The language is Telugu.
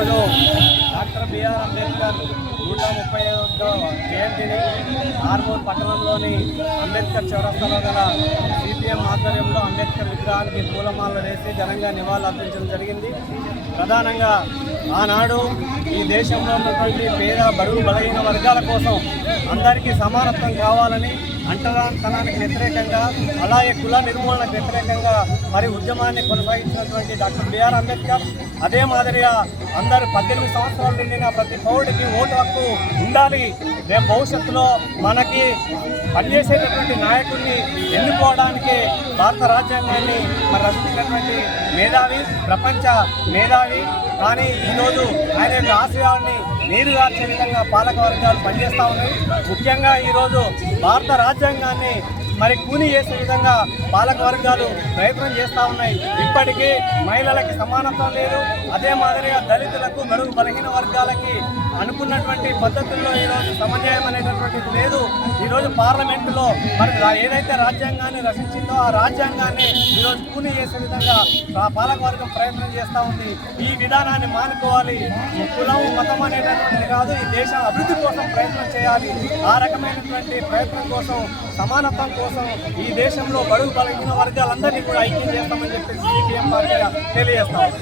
ఈరోజు డాక్టర్ బిఆర్ అంబేద్కర్ 135వ జయంతిని ఆర్మూర్ పట్టణంలోని అంబేద్కర్ చౌరస్తాలో గల సిపిఎం ఆధ్వర్యంలో అంబేద్కర్ విగ్రహానికి పూలమాలలు వేసి ఘనంగా నివాళులు అర్పించడం జరిగింది. ప్రధానంగా ఆనాడు ఈ దేశంలో ఉన్నటువంటి పేద బడుగు బలహీన వర్గాల కోసం అందరికీ సమానత్వం కావాలని, అంటరానితనానికి వ్యతిరేకంగా, అలాగే కుల నిర్మూలనకు వ్యతిరేకంగా మరి ఉద్యమాన్ని కొనసాగించినటువంటి డాక్టర్ బిఆర్ అంబేద్కర్ అదే మాదిరిగా అందరూ 18 సంవత్సరాలు నిండిన ప్రతి పౌరుడికి ఓటు హక్కు ఉండాలి. రేపు భవిష్యత్తులో మనకి పనిచేసేటటువంటి నాయకుడిని ఎన్నుకోవడానికి భారత రాజ్యాంగాన్ని మరి రచించినటువంటి మేధావి, ప్రపంచ మేధావి. కానీ ఈరోజు ఆయన యొక్క ఆశయాన్ని నీరుగార్చే విధంగా పాలక వర్గాలు పనిచేస్తూ ఉన్నాయి. ముఖ్యంగా ఈరోజు భారత రాజ్యాంగాన్ని మరి కూని చేసే విధంగా పాలక వర్గాలు ప్రయత్నం చేస్తూ ఉన్నాయి. ఇప్పటికీ మహిళలకి సమానత్వం లేదు. అదే మాదిరిగా దళితులకు, బడుగు బలహీన వర్గాలకి అనుకున్నటువంటి పద్ధతుల్లో ఈరోజు సమన్వయం అనేటటువంటిది లేదు. ఈరోజు పార్లమెంటులో మరి ఏదైతే రాజ్యాంగాన్ని రచించిందో ఆ రాజ్యాంగాన్ని ఈరోజు కూని చేసే విధంగా పాలక వర్గం ప్రయత్నం చేస్తూ ఉంది. ఈ విధానాన్ని మానుకోవాలి. కులం, మతం అనేటటువంటిది కాదు, ఈ దేశ అభివృద్ధి కోసం ప్రయత్నం చేయాలి. ఆ రకమైనటువంటి ప్రయత్నం కోసం, సమానత్వం కోసం ఈ దేశంలో బడుగు బలహీన వర్గాలందరినీ కూడా ఐక్యం చేస్తామని చెప్పి సిపిఎం పార్టీగా తెలియజేస్తాం.